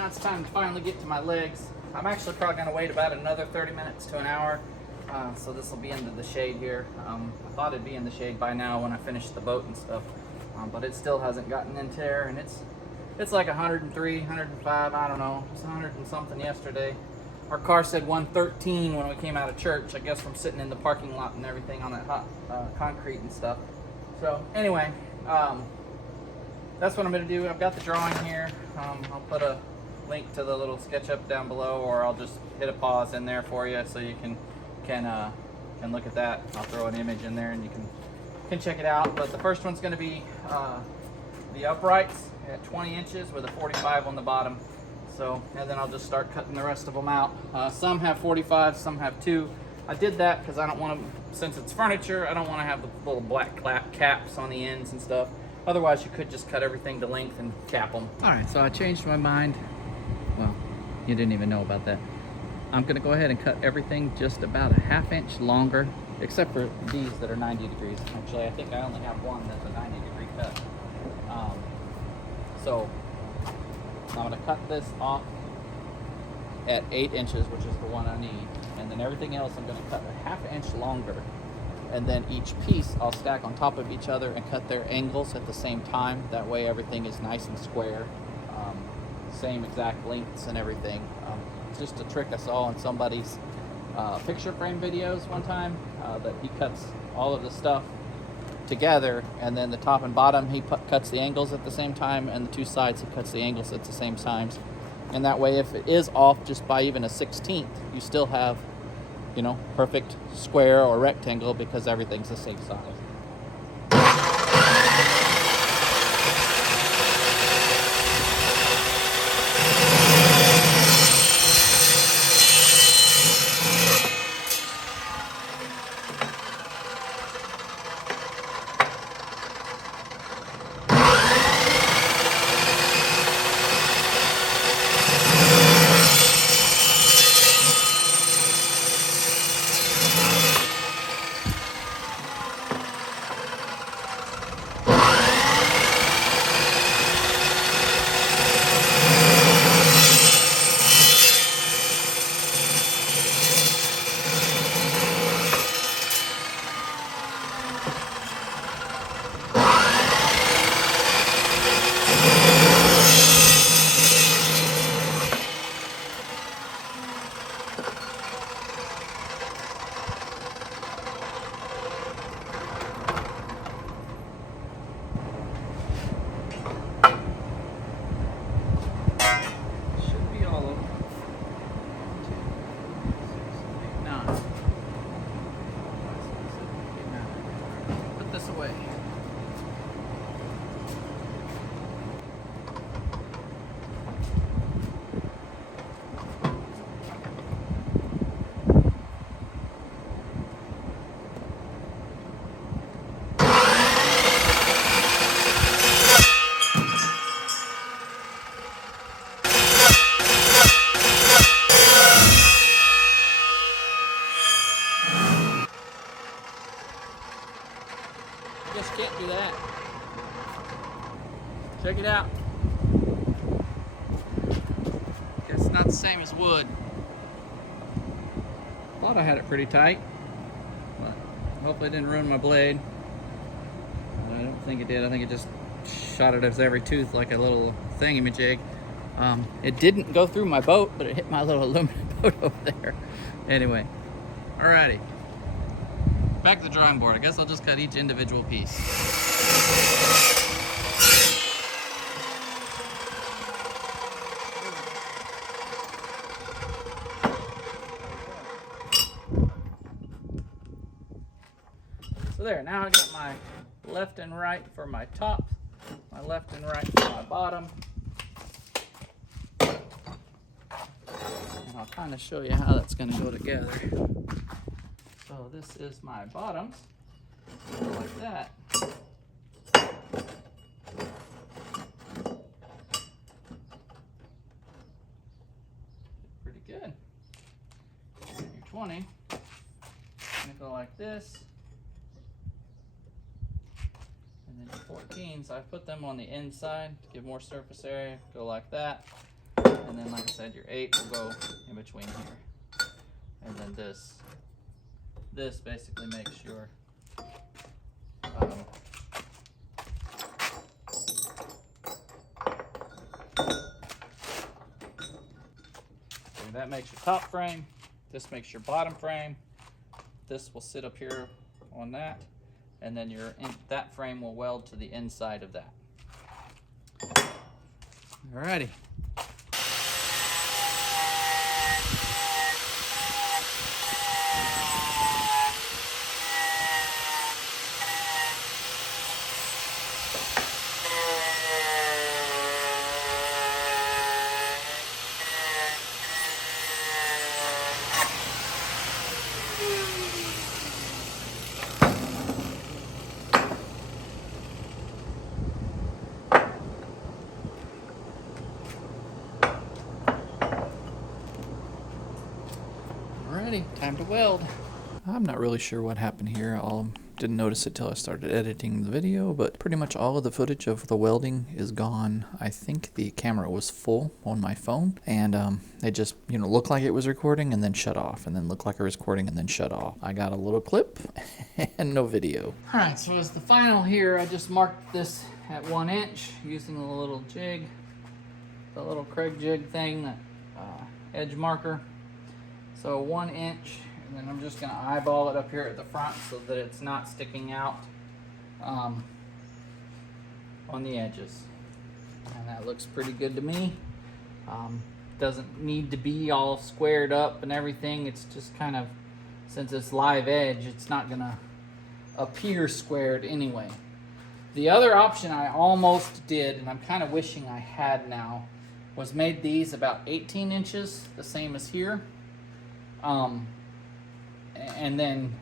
now it's time to finally get to my legs. I'm actually probably going to wait about another 30 minutes to an hour. So this will be into the shade here. I thought it'd be in the shade by now when I finished the boat and stuff. But it still hasn't gotten into there, and it's like 103, 105, I don't know. It's 100 and something yesterday. Our car said 113 when we came out of church, I guess from sitting in the parking lot and everything on that hot concrete and stuff. So anyway, that's what I'm going to do. I've got the drawing here. I'll put a link to the little SketchUp down below, or I'll just hit a pause in there for you so you can look at that. I'll throw an image in there and you can check it out. But the first one's going to be the uprights at 20 inches with a 45 on the bottom. So, and then I'll just start cutting the rest of them out. Some have 45, some have 2. I did that because I don't want to, since it's furniture, I don't want to have the little black caps on the ends and stuff. Otherwise, you could just cut everything to length and cap them. All right, so I changed my mind. Well, you didn't even know about that. I'm gonna go ahead and cut everything just about a ½ inch longer, except for these that are 90 degrees. Actually, I think I only have one that's a 90-degree cut. So I'm gonna cut this off at 8 inches, which is the one I need. And then everything else I'm gonna cut a ½ inch longer. And then each piece I'll stack on top of each other and cut their angles at the same time. That way everything is nice and square. Same exact lengths and everything. It's just a trick I saw in somebody's picture frame videos one time, that he cuts all of the stuff together, and then the top and bottom he cuts the angles at the same time, and the 2 sides he cuts the angles at the same times. And that way, if it is off just by even a 1/16, you still have, you know, perfect square or rectangle because everything's the same size. Away. Just can't do that. Check it out. It's not the same as wood. Thought I had it pretty tight, but hopefully it didn't ruin my blade. I don't think it did. I think it just shot it as every tooth like a little thingamajig. It didn't go through my boat, but it hit my little aluminum boat over there. Anyway, alrighty. Back to the drawing board. I guess I'll just cut each individual piece. So there, now I got my left and right for my top, my left and right for my bottom. And I'll kind of show you how that's going to go together. So this is my bottoms, like that. Pretty good. And your 20, gonna go like this. And then your 14, so I put them on the inside to give more surface area, go like that. And then, like I said, your 8 will go in between here. And then this basically makes your that makes your top frame. This makes your bottom frame. This will sit up here on that, and then that frame will weld to the inside of that. Alrighty. Alrighty, time to weld. I'm not really sure what happened here. I didn't notice it till I started editing the video, but pretty much all of the footage of the welding is gone. I think the camera was full on my phone, and it just, looked like it was recording and then shut off, and then looked like it was recording and then shut off. I got a little clip and no video. Alright, so as the final here, I just marked this at 1 inch using a little jig, the little Kreg jig thing, that edge marker. So 1 inch, and then I'm just going to eyeball it up here at the front so that it's not sticking out on the edges. And that looks pretty good to me. Doesn't need to be all squared up and everything. It's just kind of, since it's live edge, it's not going to appear squared anyway. The other option I almost did, and I'm kind of wishing I had now, was made these about 18 inches, the same as here. And then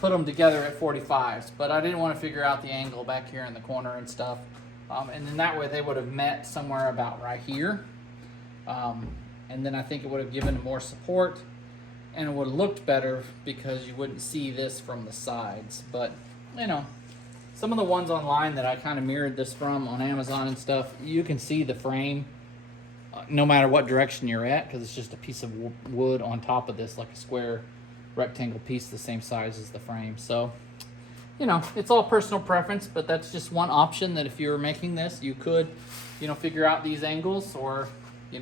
put them together at 45s, but I didn't want to figure out the angle back here in the corner and stuff, and then that way they would have met somewhere about right here, and then I think it would have given more support, and it would have looked better because you wouldn't see this from the sides. But some of the ones online that I kind of mirrored this from on Amazon and stuff, you can see the frame no matter what direction you're at, because it's just a piece of wood on top of this, like a square rectangle piece the same size as the frame. So it's all personal preference, but that's just one option, that if you were making this, you could figure out these angles, or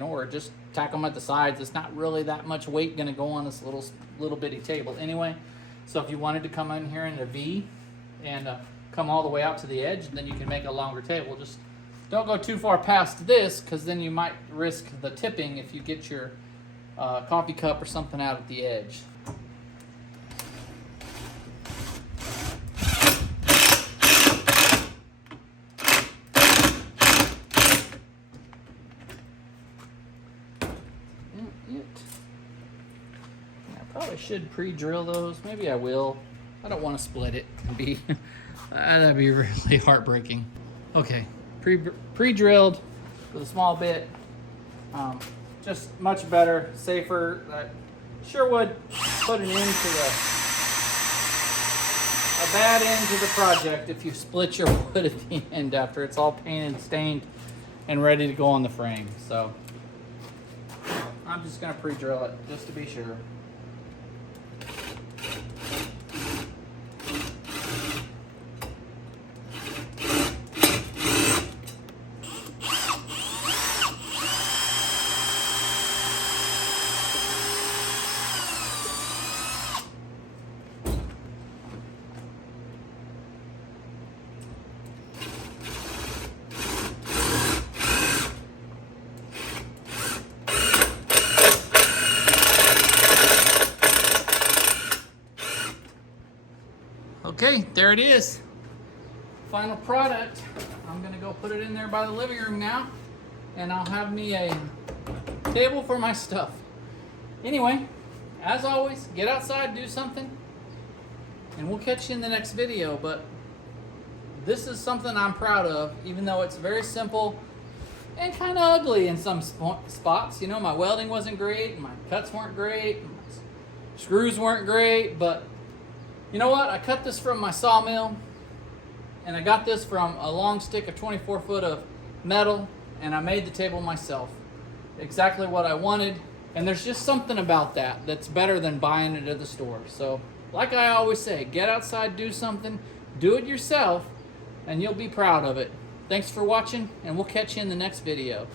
or just tack them at the sides. It's not really that much weight going to go on this little bitty table anyway. So if you wanted to come in here in a V and come all the way out to the edge, then you can make a longer table. Just don't go too far past this, because then you might risk the tipping if you get your coffee cup or something out at the edge. I probably should pre-drill those. Maybe I will. I don't want to split it. That'd be really heartbreaking. Okay. Pre-drilled with a small bit, just much better, safer. Sure would put a bad end to the project if you split your wood at the end after it's all painted, stained, and ready to go on the frame. So I'm just gonna pre-drill it just to be sure. Okay, there it is. Final product. I'm gonna go put it in there by the living room now, and I'll have me a table for my stuff. Anyway, as always, get outside, do something, and we'll catch you in the next video. But this is something I'm proud of, even though it's very simple and kind of ugly in some spots. My welding wasn't great, my cuts weren't great, my screws weren't great, but you know what? I cut this from my sawmill, and I got this from a long stick of 24 foot of metal, and I made the table myself. exactly what I wanted. And there's just something about that that's better than buying it at the store. So like I always say, get outside, do something, do it yourself, and you'll be proud of it. Thanks for watching, and we'll catch you in the next video.